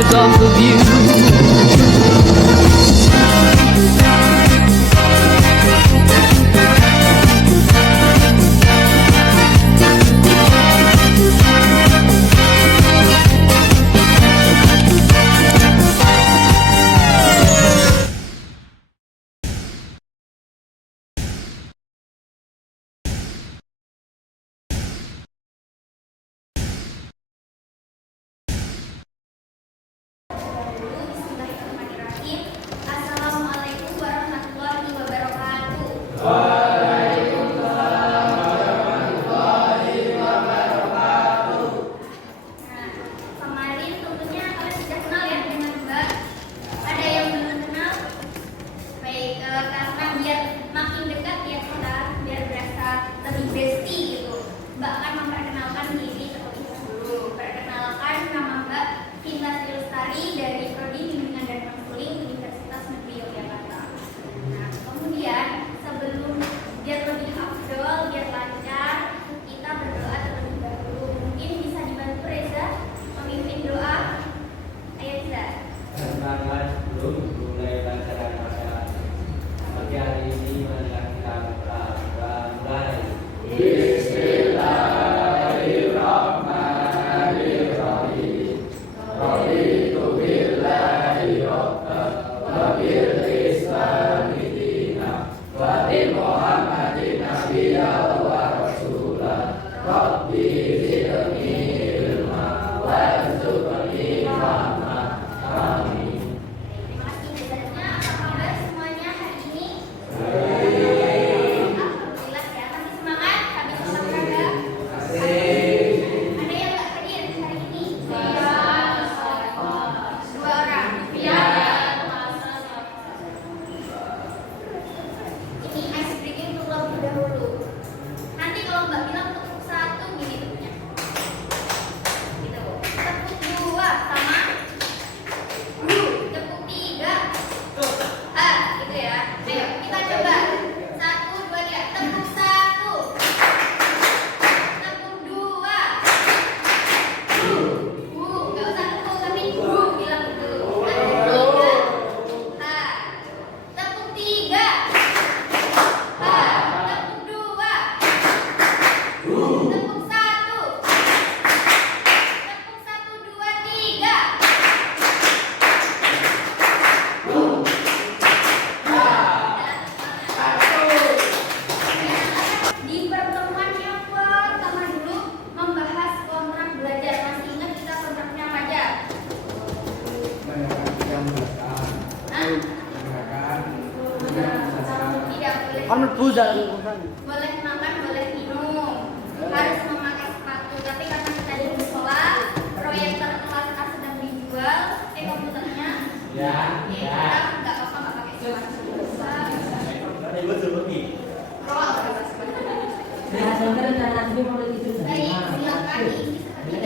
pictures off of you. Assalamualaikum warahmatullahi wabarakatuh. Nah, kemarin tentunya kalian sudah kenal ya dengan Mbak. Ada yang belum kenal? Baik, karena biar makin dekat ya kita, biar berasa lebih bestie gitu. Mbak akan memperkenalkan diri terlebih dahulu. Perkenalkan, nama Mbak Finta Sri Lestari dari Prodi Bimbingan dan Konseling Universitas Negeri Yogyakarta. Nah, kemudian sebelum biar lebih afdol, biar lancar, kita berdoa terlebih dahulu. Mungkin bisa dibantu Reza memimpin doa. Ayo Reza. Perkenalkan sebelum mulai pelajaran pada pagi hari ini, marilah kita berdoa. Mulai. Bismillahirrahmanirrahim. Raditu billahi rabban wa bil islami dinan wa bi Muhammadin nabiyyan wa rasulan. Rabbi zidni ilma warzuqni fahma. Amin. Terima kasih Rezanya. Apa kabar semuanya hari ini? Alhamdulillah ya. Masih semangat habis olahraga? Ada yang nggak hadir hari ini? Dua orang. Ini ice breaking untuk lebih dahulu. Nanti kalau Mbak bilang tepuk satu gini tepuknya. Gitu. Tepuk dua sama tepuk tiga. Gitu ya. Ayo kita coba. 1, 2, 3. Tepuk 1. Tepuk 2. Nggak usah tepuk tapi bilang gitu. Tepuk 3. Tepuk 2. Tepuk 1. Tepuk 1, 2, 3. Di pertemuan yang pertama dulu membahas kontrak belajar. Masih ingat kita kontraknya apa aja? Tidak boleh makan, boleh minum, harus memakai sepatu. Tapi karena kita di sekolah, proyektor kelas A sedang dijual, komputernya, kita nggak apa-apa nggak pakai sepatu. Baik, silakan diisi materinya.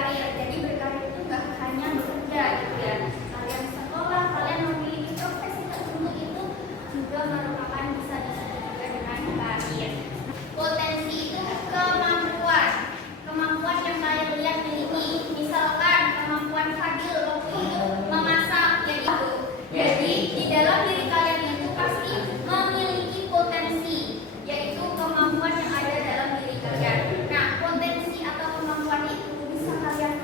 berkarir. Jadi berkarir itu nggak hanya bekerja gitu ya. Kalian sekolah, kalian memiliki profesi tertentu itu juga merupakan bisa disebut juga dengan karir. Potensi itu kemampuan yang kalian miliki. Misalkan kemampuan Fadil waktu itu memasak, jadi di dalam diri kalian itu pasti memiliki potensi, yaitu kemampuan yang ada dalam diri kalian. Nah, potensi atau kemampuan itu bisa kalian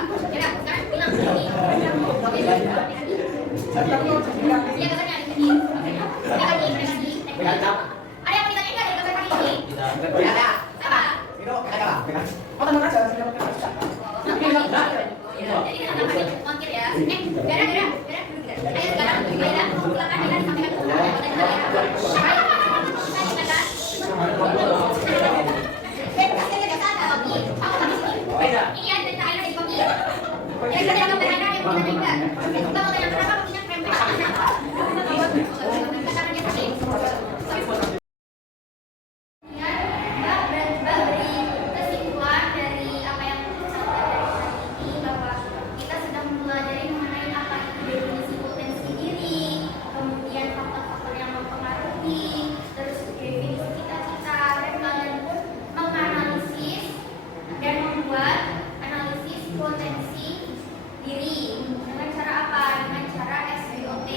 Ya udah, sekarang bilang ini. Iya, katanya di sini. Mereka di. Ada yang mau ditanya nggak dari gambar kaki ini? Apa? Jadi kita akan ongkir ya. Gara. Ayo sekarang, Gara, silakan Gara sampaikan ke saya. Ini ada cerita Aina dari Koki. Jadi kita yang gambar Aina yang mau ditanya nggak? Kita mau tanya kenapa punya krempek? Karena dia sakit. Mbak beri kesimpulan dari apa yang kita pelajari hari ini, bahwa kita sedang mempelajari mengenai apa itu definisi potensi diri, kemudian faktor-faktor yang mempengaruhi, terus definisi cita-cita, dan kalian pun menganalisis dan membuat analisis potensi diri dengan cara apa? Dengan cara SWOT,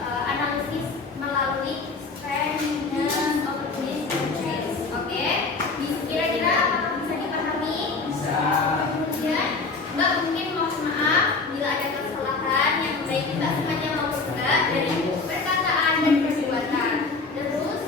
analisis melalui strength and opportunities. Oke, kira-kira apakah bisa dipahami? Bisa. Kemudian Mbak mungkin mohon maaf bila ada kesalahan yang baik Mbak sengaja maupun enggak dari perkataan dan perbuatan. Terus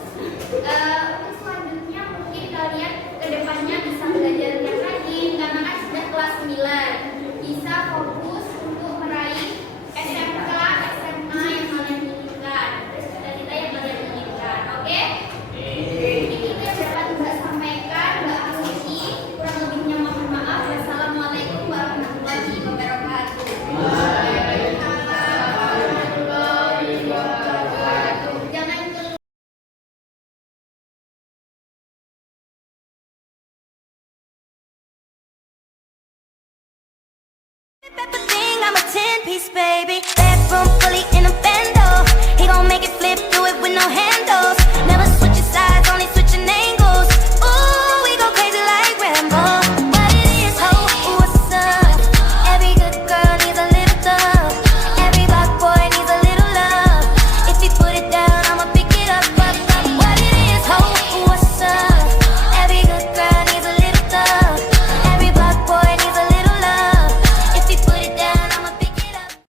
untuk selanjutnya mungkin kalian kedepannya bisa belajar yang rajin karena kan sudah kelas 9, bisa fokus untuk meraih SMK, SMA yang kalian inginkan, terus cita-cita yang kalian inginkan. Oke? Ini itu yang dapat Mbak sampaikan, Mbak Asuci. Kurang lebihnya mohon maaf. Wassalamualaikum warahmatullahi wabarakatuh. Jangan keluar. Everything, I'm a 10-piece baby. Bedroom fully in a bando. He gon' make it flip, do it with no handles.